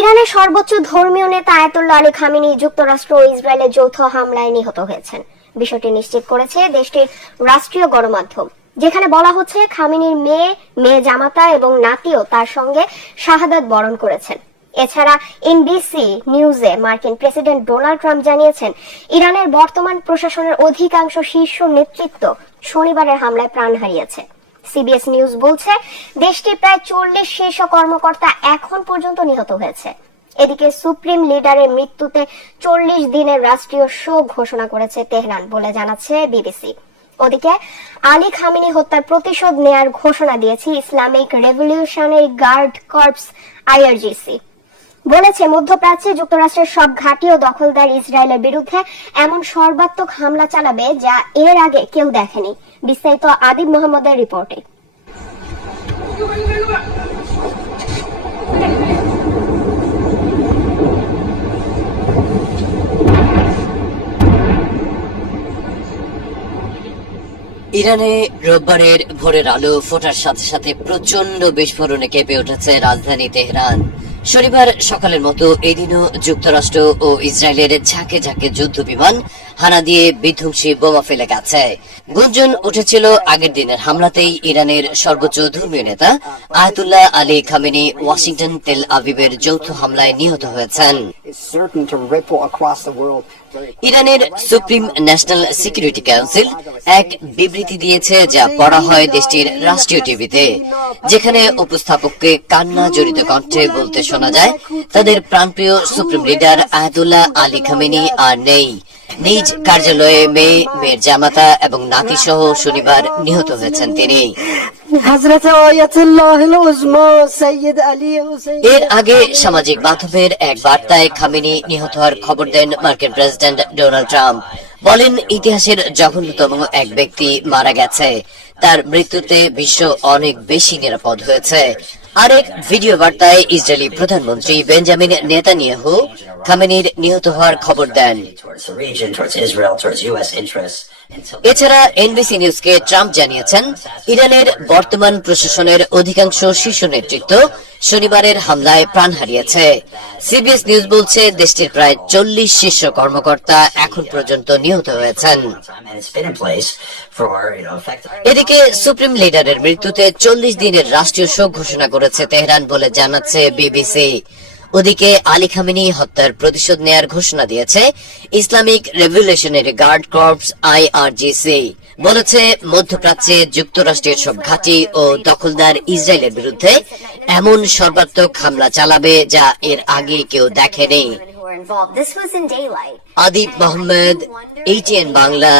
ইরানের সর্বোচ্চ ধর্মীয় নেতা আয়াতুল্লাহ আলী খামেনি যুক্তরাষ্ট্র ও ইসরায়েলের যৌথ হামলায় নিহত হয়েছেন। বিষয়টি নিশ্চিত করেছে দেশটির রাষ্ট্রীয় গণমাধ্যম, যেখানে বলা হচ্ছে খামেনির মেয়ে জামাতা এবং নাতিও তার সঙ্গে শাহাদাত বরণ করেছেন। এছাড়া এনবিসি নিউজে মার্কিন প্রেসিডেন্ট ডোনাল্ড ট্রাম্প জানিয়েছেন, ইরানের বর্তমান প্রশাসনের অধিকাংশ শীর্ষ নেতৃত্ব শনিবারের হামলায় প্রাণ হারিয়েছে। সিবিএস নিউজ বলছে, দেশটির প্রায় 40 শীর্ষ কর্মকর্তা এখন পর্যন্ত নিহত হয়েছে। এদিকে সুপ্রিম লিডারের মৃত্যুতে 40 দিনের রাষ্ট্রীয় শোক ঘোষণা করেছে তেহরান বলে জানাচ্ছে বিবিসি। ওদিকে আলী খামেনি হত্যার প্রতিশোধ নেয়ার ঘোষণা দিয়েছে Islamic revolutionary guard corps IRGC. বলেছে, মধ্যপ্রাচ্যে যুক্তরাষ্ট্রের সব ঘাঁটি ও দখলদার ইসরায়েলের বিরুদ্ধে এমন সর্বাত্মক হামলা চালাবে যা এর আগে কেউ দেখেনি। বিস্তারিত আদিব মোহাম্মদের রিপোর্টে। ইরানে রোববারের ভোরের আলো ফোটার সাথে সাথে প্রচন্ড বিস্ফোরণে কেঁপে উঠেছে রাজধানী তেহরান। শনিবার সকালের মতো এদিনও যুক্তরাষ্ট্র ও ইসরায়েলের ঝাঁকে ঝাঁকে যুদ্ধ বিমান হানা দিয়ে বিধ্বংসী বোমা ফেলে গেছে। গুঞ্জন উঠেছিল আগের দিনের হামলাতেই ইরানের সর্বোচ্চ ধর্মীয় নেতা আয়াতুল্লাহ আলী খামেনি ওয়াশিংটন তেল আবিবের যৌথ হামলায় নিহত হয়েছেন। ইরানের সুপ্রিম ন্যাশনাল সিকিউরিটি কাউন্সিল এক বিবৃতি দিয়েছে, যা পড়া হয় দেশটির রাষ্ট্রীয় টিভিতে, যেখানে উপস্থাপককে কান্না জড়িত কণ্ঠে বলতে শোনা যায়, তাদের প্রাণপ্রিয় supreme leader Ayatollah Ali Khamenei আর নেই। নিজ কার্যালয়ে মেয়ের জামাতা এবং নাতি সহ শনিবার নিহত হয়েছেন তিনি। এর আগে সামাজিক মাধ্যমের এক বার্তায় খামেনি নিহত হওয়ার খবর দেন মার্কিন প্রেসিডেন্ট ডোনাল্ড ট্রাম্প। বলেন, ইতিহাসের জঘন্যতম এক ব্যক্তি মারা গেছে, তার মৃত্যুতে বিশ্ব অনেক বেশি নিরাপদ হয়েছে। আরেক ভিডিও বার্তায় ইসরায়েলি প্রধানমন্ত্রী বেঞ্জামিন নেতানিয়াহু খামেনির নিহত হওয়ার খবর দেন। এছাড়া এনবিসি নিউজকে ট্রাম্প জানিয়েছেন, ইরানের বর্তমান প্রশাসনের অধিকাংশ শীর্ষ নেতৃত্ব শনিবারের হামলায় প্রাণ হারিয়েছে। সিবিএস নিউজ বলছে, দেশটির প্রায় 40 শীর্ষ কর্মকর্তা এখন পর্যন্ত নিহত হয়েছেন। এদিকে সুপ্রিম লিডারের মৃত্যুতে 40 দিনের রাষ্ট্রীয় শোক ঘোষণা করেছে তেহরান বলে জানাচ্ছে বিবিসি। ওদিকে আলী খামেনি হত্যার প্রতিশোধ নেয়ার ঘোষণা দিয়েছে Islamic revolutionary guard corps IRGC. বলেছে, মধ্যপ্রাচ্যে যুক্তরাষ্ট্রের সব ঘাঁটি ও দখলদার ইসরায়েলের বিরুদ্ধে এমন সর্বাত্মক হামলা চালাবে যা এর আগে কেউ দেখেনি। আদিব মোহাম্মদ, ATN বাংলা।